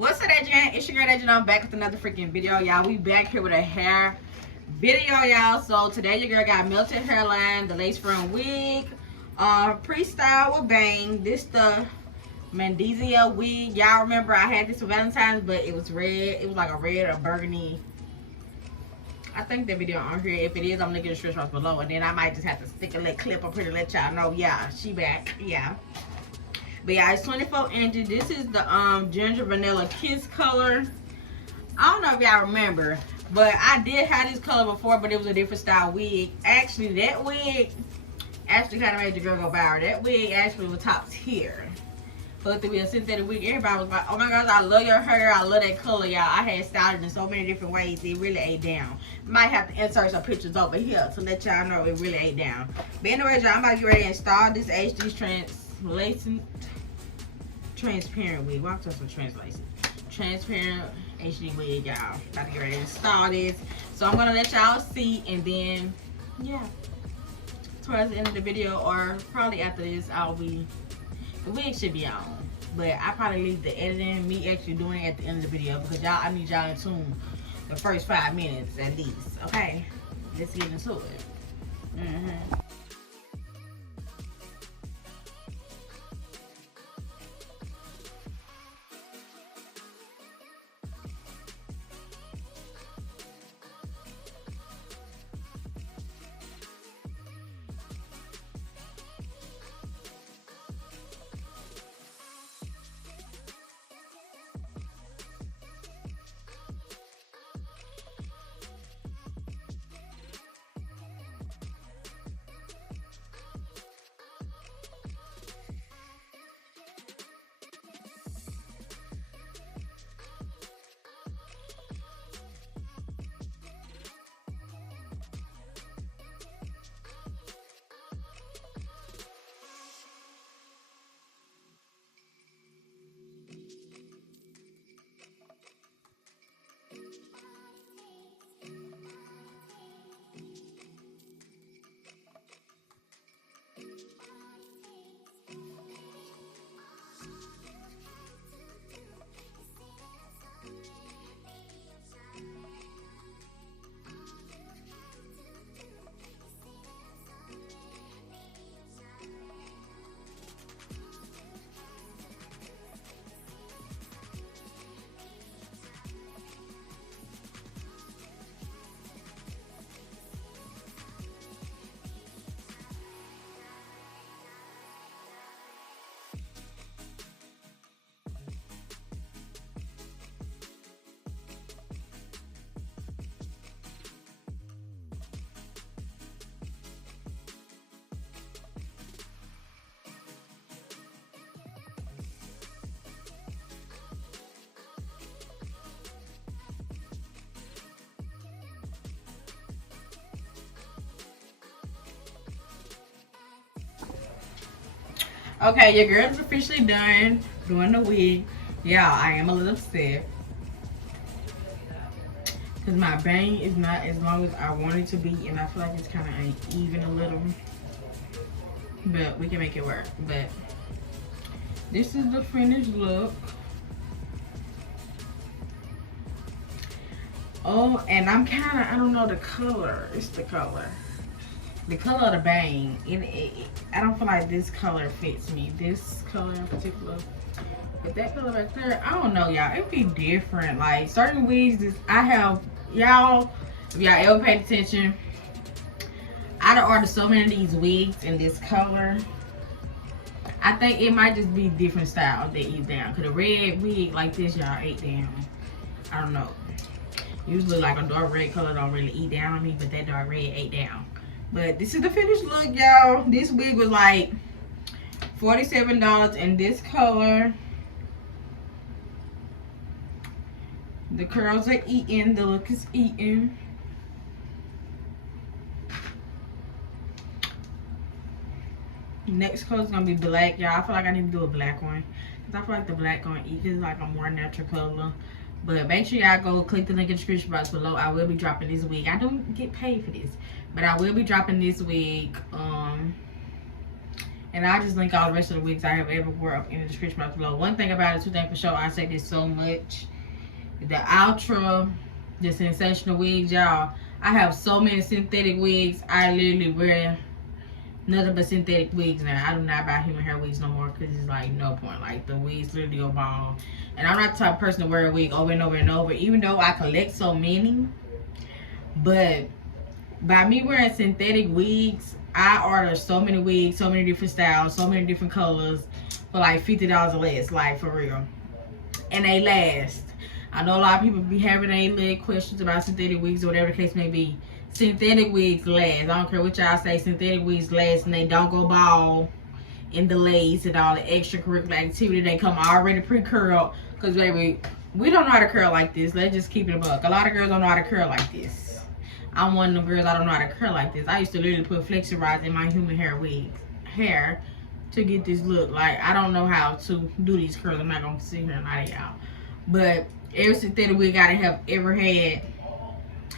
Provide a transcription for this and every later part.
What's up, Adrian? It's your girl Adrian. I'm back with another freaking video, y'all. We back here with a hair video, y'all. So today your girl got melted hairline, the lace front wig, pre-style with bang. This the Mendezia wig. Y'all remember I had this for Valentine's, but it was red. It was like a red or burgundy. I think the video on here. If it is, I'm gonna get the stretch marks below, and then I might just have to stick a little clip up here to let y'all know. Yeah, she back. Yeah. But yeah, it's 24 inches. This is the ginger vanilla kiss color. I don't know if y'all remember, but I did have this color before, but it was a different style wig. Actually, that wig actually kind of made the girl go viral. That wig actually was top tier. But to be a synthetic wig, everybody was like, oh my gosh, I love your hair. I love that color, y'all. I had styled it in so many different ways. It really ate down. Might have to insert some pictures over here to let y'all know it really ate down. But anyways, y'all, I'm about to get ready to install this HD transparent wig. Well, I'm talking translation. Transparent HD wig, y'all. About to get ready to install this. So I'm gonna let y'all see, and then yeah, towards the end of the video, or probably after this, the wig should be on. But I probably leave the editing, me actually doing it at the end of the video, because y'all, I need y'all in tune the first 5 minutes at least. Okay, let's get into it. Okay, your girl is officially done doing the wig. Yeah, I am a little upset because my bang is not as long as I want it to be, and I feel like it's kind of uneven a little, but we can make it work. But this is the finished look. Oh, and I'm kind of, I don't know the color. It's the color. The color of the bang, I don't feel like this color fits me. This color in particular, but that color right there, I don't know, y'all. It'd be different. Like certain wigs, I have, y'all, if y'all ever paid attention, I done ordered so many of these wigs in this color. I think it might just be different styles that eat down. Cause a red wig like this, y'all, ate down. I don't know. Usually like a dark red color don't really eat down on me, but that dark red ate down. But this is the finished look, y'all. This wig was like $47 in this color. The curls are eaten. The look is eaten. Next color is going to be black, y'all. I feel like I need to do a black one, because I feel like the black going to eat. It's like a more natural color. But make sure y'all go click the link in the description box below. I will be dropping this wig. I don't get paid for this, but I will be dropping this wig And I'll just link all the rest of the wigs I have ever wore up in the description box below. One thing about it, two things for sure, I say this so much. The Outre, the sensational wigs, y'all. I have so many synthetic wigs. I literally wear nothing but synthetic wigs now. I do not buy human hair wigs no more because it's like no point. Like the wigs literally go bald. And I'm not the type of person to wear a wig over and over and over, even though I collect so many. But by me wearing synthetic wigs, I order so many wigs, so many different styles, so many different colors for like $50 or less, like for real. And they last. I know a lot of people be having a little questions about synthetic wigs or whatever the case may be. Synthetic wigs last. I don't care what y'all say, synthetic wigs last and they don't go bald in delays and all the extracurricular activity. They come already pre-curled. Because baby, we don't know how to curl like this. Let's just keep it a buck. A lot of girls don't know how to curl like this. I'm one of them girls, I don't know how to curl like this. I used to literally put flexi rods in my human hair to get this look. Like, I don't know how to do these curls. I'm not going to sit here and lie to y'all. But every synthetic wig I have ever had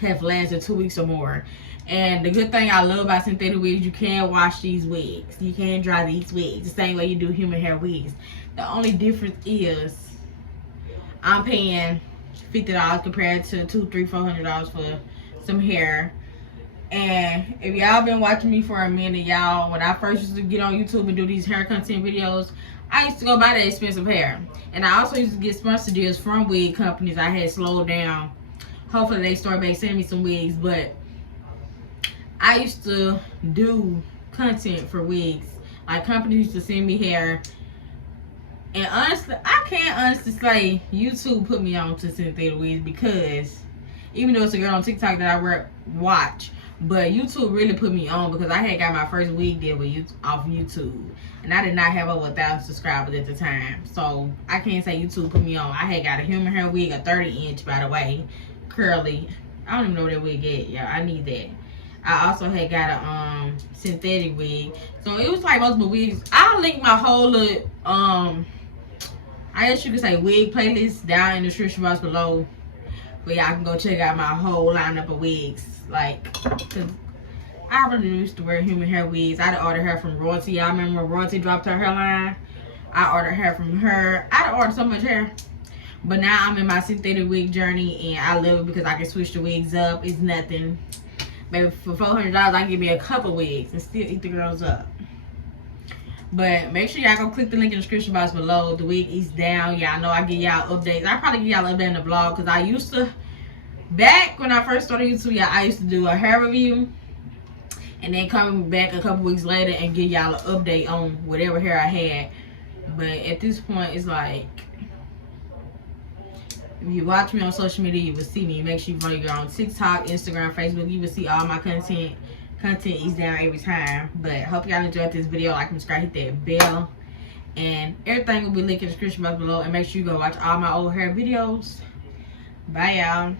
have lasted 2 weeks or more. And the good thing I love about synthetic wigs, you can wash these wigs. You can dry these wigs the same way you do human hair wigs. The only difference is I'm paying $50 compared to $200, $300, $400 for some hair. And if y'all been watching me for a minute, y'all, when I first used to get on YouTube and do these hair content videos, I used to go buy the expensive hair. And I also used to get sponsored deals from wig companies. I had slowed down. Hopefully they start back sending me some wigs. But I used to do content for wigs. Like, companies used to send me hair. And honestly, I can't honestly say YouTube put me on to synthetic wigs, because even though it's a girl on TikTok that I watch, but YouTube really put me on because I had got my first wig deal off YouTube. And I did not have over 1,000 subscribers at the time. So I can't say YouTube put me on. I had got a human hair wig, a 30-inch, by the way, curly. I don't even know where that wig at. Yeah, I need that. I also had got a synthetic wig. So it was like multiple wigs. I'll link my whole little, I guess you could say wig playlist down in the description box below. But y'all can go check out my whole lineup of wigs. Like, cause I really used to wear human hair wigs. I'd order hair from Royalty. Y'all remember when Royalty dropped her hairline? I ordered hair from her. I'd ordered so much hair. But now I'm in my synthetic wig journey, and I love it because I can switch the wigs up. It's nothing. Maybe for $400, I can give me a couple wigs and still eat the girls up. But make sure y'all go click the link in the description box below. The wig is down. Y'all know I give y'all updates. I probably give y'all an update in the vlog, because I used to, back when I first started YouTube, yeah, I used to do a hair review and then come back a couple weeks later and give y'all an update on whatever hair I had. But at this point, it's like, if you watch me on social media, you will see me. Make sure you follow me on TikTok, Instagram, Facebook. You will see all my content. Content is down every time. But hope y'all enjoyed this video. Like and subscribe, hit that bell, and everything will be linked in the description box below. And make sure you go watch all my old hair videos. Bye, y'all.